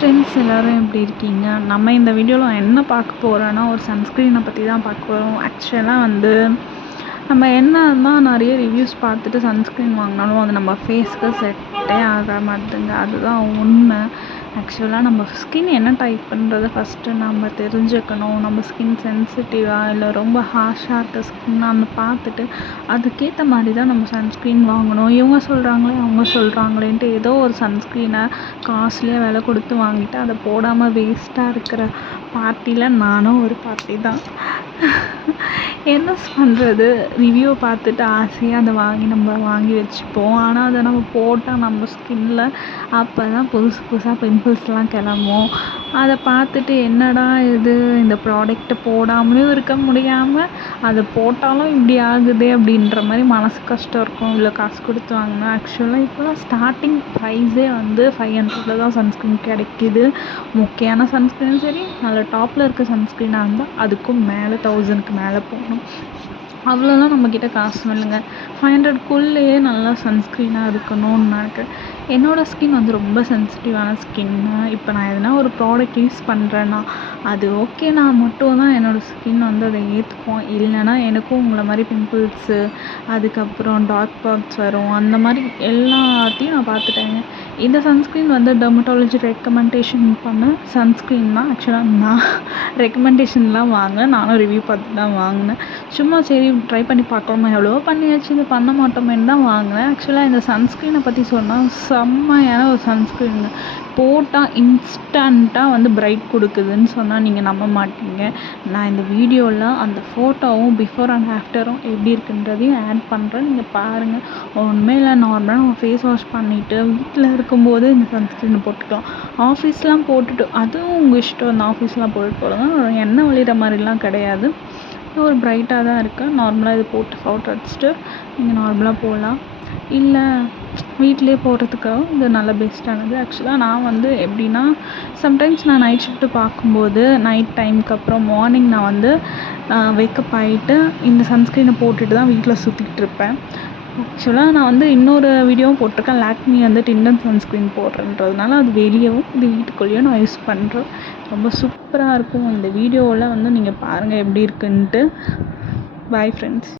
Friends எல்லோரும் எப்படி இருக்கீங்க? நம்ம இந்த வீடியோவில் என்ன பார்க்க போகிறோன்னா, ஒரு சன்ஸ்க்ரீனை பற்றி தான் பார்க்க போகிறோம். ஆக்சுவலாக நம்ம என்ன தான் நிறைய ரிவ்யூஸ் பார்த்துட்டு சன்ஸ்க்ரீன் வாங்கினாலும் அது நம்ம ஃபேஸ்க்கு செட்டே ஆக மாட்டேங்குது. அதுதான் உண்மை. ஆக்சுவலாக நம்ம ஸ்கின் என்ன டைப்புன்றதை ஃபஸ்ட்டு நம்ம தெரிஞ்சுக்கணும். நம்ம ஸ்கின் சென்சிட்டிவாக இல்லை ரொம்ப ஹார்ஷாக இருக்க ஸ்கின்னான்னு பார்த்துட்டு அதுக்கேற்ற மாதிரி தான் நம்ம சன்ஸ்க்ரீன் வாங்கணும். இவங்க சொல்கிறாங்களே அவங்க சொல்கிறாங்களேன்ட்டு ஏதோ ஒரு சன்ஸ்க்ரீனை காஸ்ட்லியாக விலை கொடுத்து வாங்கிட்டு அதை போடாமல் வேஸ்ட்டாக இருக்கிற பார்ட்டியில் நானும் ஒரு பார்ட்டி தான். என்ன பண்ணுறது, ரிவ்யூ பார்த்துட்டு ஆசையாக அதை நம்ம வாங்கி வச்சுப்போம். ஆனால் அதை நம்ம போட்டால் நம்ம ஸ்கின்னில் அப்போ தான் புதுசாக பிம்பிள்ஸ்லாம் கிளம்பும். அதை பார்த்துட்டு என்னடா இது, இந்த ப்ராடக்ட்டை போடாமலேயும் இருக்க முடியாமல் அதை போட்டாலும் இப்படி ஆகுது அப்படின்ற மாதிரி மனசு கஷ்டம் இருக்கும். இவ்வளோ காசு கொடுத்து வாங்கினா. ஆக்சுவலாக இப்போலாம் ஸ்டார்டிங் ப்ரைஸே 500 தான் சன்ஸ்க்ரீன் கிடைக்கிது. முக்கியமான சன்ஸ்க்ரீனும் சரி, நல்ல டாப்பில் இருக்க சன்ஸ்க்ரீனாக இருந்தால் அதுக்கும் மேலே 1000க்கு மேலே போகணும். அவ்வளோதான் நம்மக்கிட்ட காசு இல்லைங்க. 500க்குள்ளேயே நல்லா சன்ஸ்க்ரீனாக இருக்கணும்னாக்க என்னோடய ஸ்கின் ரொம்ப சென்சிட்டிவான ஸ்கின்னு. இப்போ நான் எதனா ஒரு ப்ராடக்ட் யூஸ் பண்ணுறேன்னா அது ஓகேனா மட்டும் தான் என்னோடய ஸ்கின் அதை ஏற்றுக்கும். இல்லைனா எனக்கும் உங்களை மாதிரி பிம்பிள்ஸு, அதுக்கப்புறம் டார்க் ஸ்பாட்ஸ் வரும். அந்த மாதிரி எல்லாத்தையும் நான் பார்த்துட்டேங்க. இந்த சன்ஸ்க்ரீன் டெர்மட்டாலஜி ரெக்கமெண்டேஷன் பண்ண சன்ஸ்க்ரீன் தான். ஆக்சுவலாக நான் ரெக்கமெண்டேஷன்லாம் வாங்கினேன், நானும் ரிவ்யூ பார்த்து தான் வாங்கினேன். சும்மா சரி ட்ரை பண்ணி பார்க்கலாமா, எவ்வளவோ பண்ணியாச்சு, இது பண்ண மாட்டோமேன்னு தான் வாங்கினேன். ஆக்சுவலாக இந்த சன்ஸ்க்ரீனை பற்றி சொன்னால் செம்மையான ஒரு சன்ஸ்க்ரீனுங்க. போட்டால் இன்ஸ்டண்ட்டாக பிரைட் கொடுக்குதுன்னு சொன்னால் நீங்கள் நம்ப மாட்டீங்க. நான் இந்த வீடியோவில் அந்த ஃபோட்டோவும் பிஃபோர் அண்ட் ஆஃப்டரும் எப்படி இருக்குன்றதையும் ஆட் பண்ணுறேன், நீங்கள் பாருங்கள். ஒன்றுமே இல்லை, நார்மலாக நம்ம ஃபேஸ் வாஷ் பண்ணிவிட்டு வீட்டில் இருக்கும்போது இந்த சன்ஸ்க்ரீனை போட்டுக்கலாம். ஆஃபீஸ்லாம் போட்டுட்டு அதுவும் உங்கள் இஷ்டம். அந்த ஆஃபீஸ்லாம் போட்டுட்டு போகிறதும் எண்ணெய் வழிகிற மாதிரிலாம் கிடையாது. ஒரு பிரைட்டாக தான் இருக்குது. நார்மலாக இது போட்டு பவுடர் அடிச்சுட்டு நீங்கள் நார்மலாக போகலாம். இல்லை வீட்டிலே போடுறதுக்காக இது நல்ல பெஸ்ட்டானது. ஆக்சுவலாக நான் எப்படின்னா, சம்டைம்ஸ் நான் நைட் ஷிஃப்ட்டு பார்க்கும்போது நைட் டைமுக்கு அப்புறம் மார்னிங் நான் வேக்கப் ஆகிட்டு இந்த சன்ஸ்க்ரீனை போட்டுட்டு தான் வீட்டில் சுற்றிட்டு இருப்பேன். ஆக்சுவலாக நான் இன்னொரு வீடியோவும் போட்டிருக்கேன். லாக்மி டிண்டன் சன்ஸ்க்ரீன் போடுறேன்றதுனால அது வெளியவும் இது வீட்டுக்குள்ளேயும் நான் யூஸ் பண்ணுறேன். ரொம்ப சூப்பராக இருக்கும். இந்த வீடியோவில் நீங்கள் பாருங்கள் எப்படி இருக்குன்ட்டு. Bye friends.